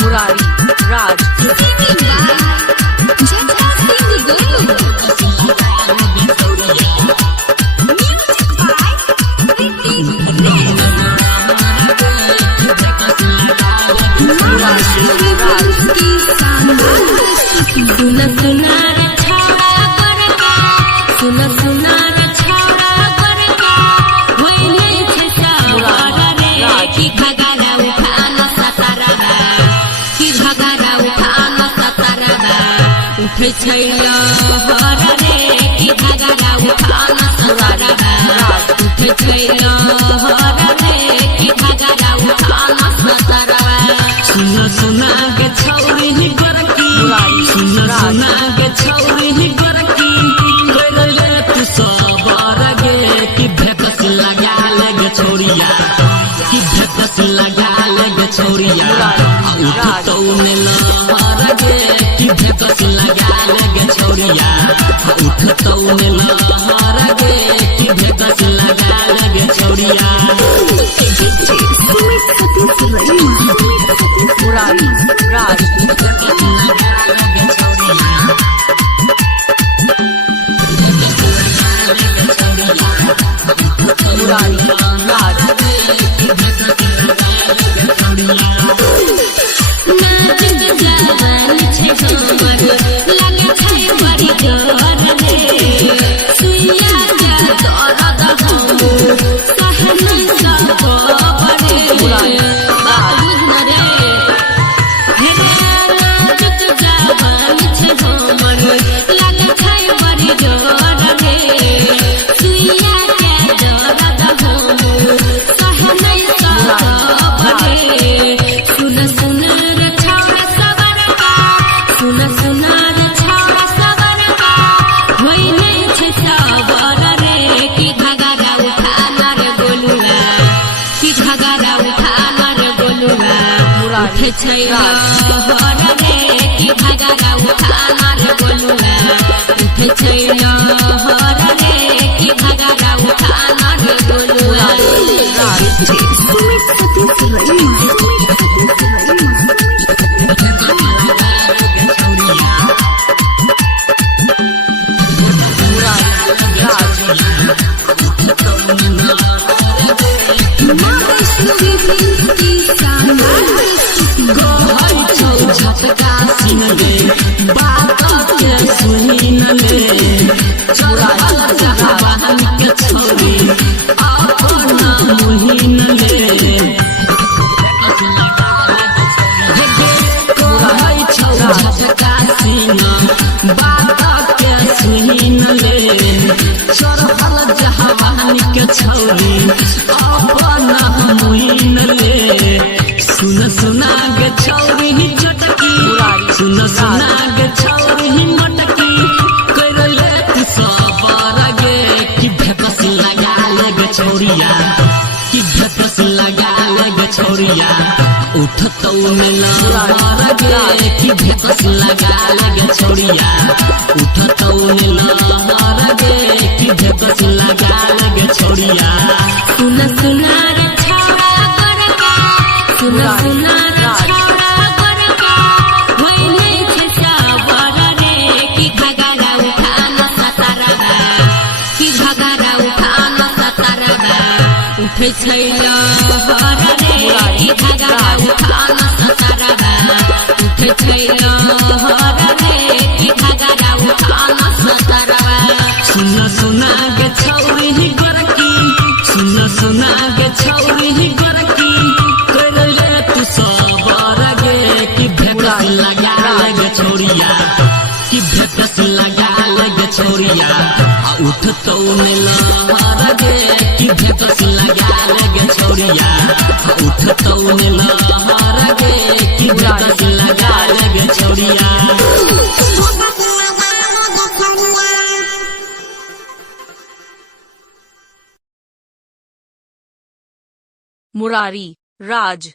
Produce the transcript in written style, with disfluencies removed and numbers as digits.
मुरारी राज सुना सुना रे छौड़ा करके सुना सुना रे छौड़ा करके होइले छे सावर रे की घगरा उठाना सतारबा की घगरा उठाना सतारबा उठे छै लहर रे की घगरा उठाना सतारबा उठे छै लहर रे की घगरा उठाना सतारबा सुना सुना के छौड़ी करके सुना सुना के छौड़ी करके कोइले तू सबर गे कि भेकस लगा ले छोड़िया कि भेकस लगा ले छोड़िया उठ तो ने लहर गे कि भेकस लगा ले छोड़िया उठ तो ने लहर गे कि भेकस लगा ले छोड़िया मुरारी राज मुरारी राज उठे छै लहर रे की घगरा उठाना रे गोलुआ उठे छै लहर रे की घगरा उठाना रे गोलुआ झटका सुन ले बात के सुनी न ले चढ़ल जहान के छोरी अपना मुहीन ले झटका सुन बात के सुनी न ले चढ़ल जहान के छोरी अपना मुहीन ले सुन सुना गे छौरी चटकी सुन सुना गे छौरी मटकी करले तू सबर गे कि भेकस लगा ले छौरिया कि भेकस लगा ले छौरिया उठ तो में लहर गे कि भेकस लगा ले छौरिया उठ तो में लहर गे कि भेकस लगा ले छौरिया सुना सुना रे छौड़ा करके सुना सुना रे छौड़ा करके होइले छे सावर रे की घगरा उठाना सतारबा की घगरा उठाना सतारबा उठे छै लहर रे की घगरा उठाना सतारबा उठे छै लहर रे की घगरा उठाना सतारबा सुना सुना गे छौरी करके सुना सुना गे छौरी करके करले तू सबर गे कि भेकस लगा ले छोड़िया कि भेकस लगा ले छोड़िया उठ तो ने लहर गे कि भेकस लगा ले छोड़िया उठ तो ने लहर गे कि भेकस लगा ले छोड़िया मुरारी राज